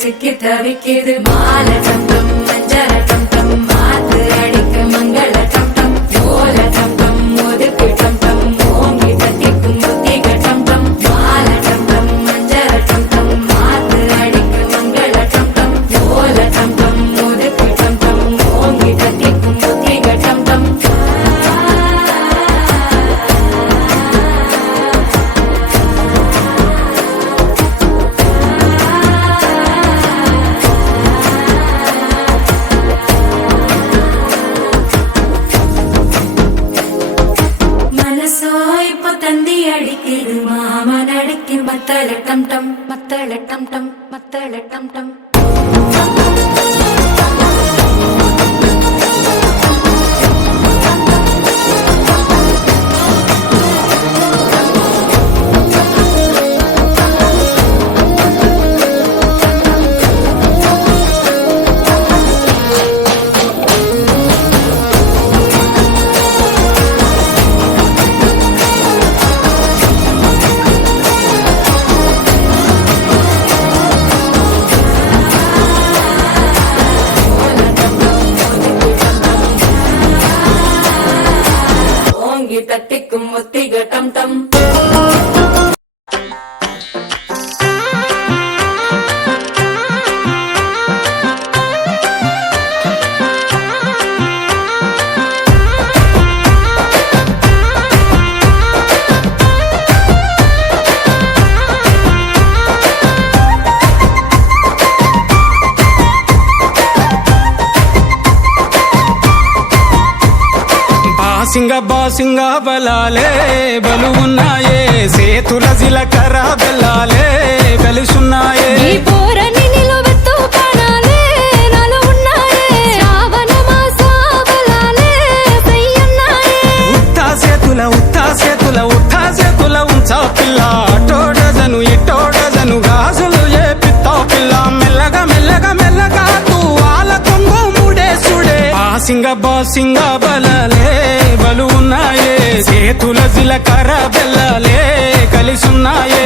சிக்கி தவிக்குது மால டம் டம் மஞ்சள டம் டம் மாத்து அடிக்க மங்கள டம் டம் ஓல டம் டம் ஒதுக்கு டம் டம் ஓங்கி தட்டிக்கும் முத்திக டம் டம் மால டம் டம் மஞ்சள டம் டம் மாத்து அடிக்க மங்கள டம் டம் ஓல டம் டம் ஒதுக்கு டம் டம் ஓங்கி தட்டிக்கும் முத்திக டம் டம் தந்தி அடிக்குது மாமன் அடிக்கு மத்தள டம் டம் மத்தள டம் டம் மத்தள டம் டம் தட்டிக்கும் ஒத்திக டம் டம் బాసింగా బలాలే బలు ఉన్నాయే సేతుల జిలకర బెల్లాలే కలిసున్నాయే ఉత్తా సేతుల ఉంచా పిల్ల అటోడజను ఇటోడజను గాజులు ఏ పిత్తా పిల్ల మెల్లగా మెల్లగా మెల్లగా తూ ఆల కొంగు ముడేసుడే బాసింగా బలాలే బలు ఉన్నాయే సేతుల జిలకర బెల్లాలే కలిసున్నాయే